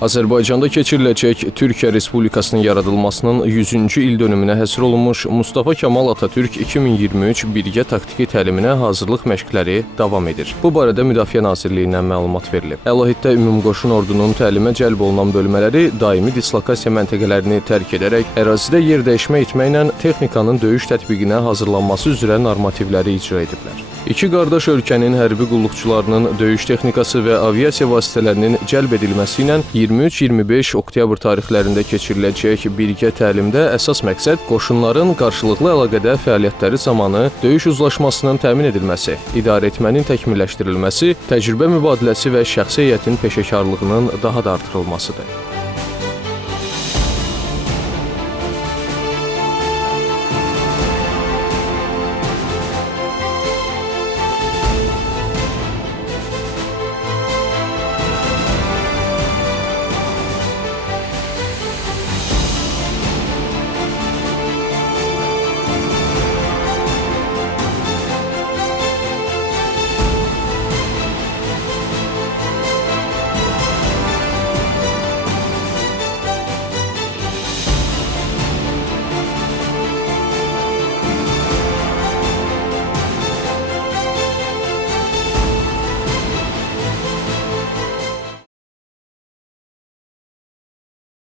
Azərbaycanda keçiriləcək Türkiyə Respublikasının yaradılmasının 100-cü il dönümünə həsr olunmuş Mustafa Kemal Atatürk 2023 birgə taktiki təliminə hazırlıq məşqləri davam edir. Bu barədə Müdafiə Nazirliyindən məlumat verilib. Əlahiddə ümumqoşun ordunun təlimə cəlb olunan bölmələri daimi dislokasiya məntəqələrini tərk edərək ərazidə yer dəyişmə etməklə texnikanın döyüş tətbiqinə hazırlanması üzrə normativləri icra ediblər. İki qardaş ölkənin hərbi qulluqçularının döyüş texnikası və aviasiya vasitələrinin cəlb edilməsi ilə 23-25 oktyabr tarixlərində keçiriləcək birgə təlimdə əsas məqsəd qoşunların qarşılıqlı əlaqədə fəaliyyətləri zamanı döyüş uzlaşmasının təmin edilməsi, idarəetmənin təkmilləşdirilməsi, təcrübə mübadiləsi və şəxsi heyətin peşəkarlığının daha da artırılmasıdır.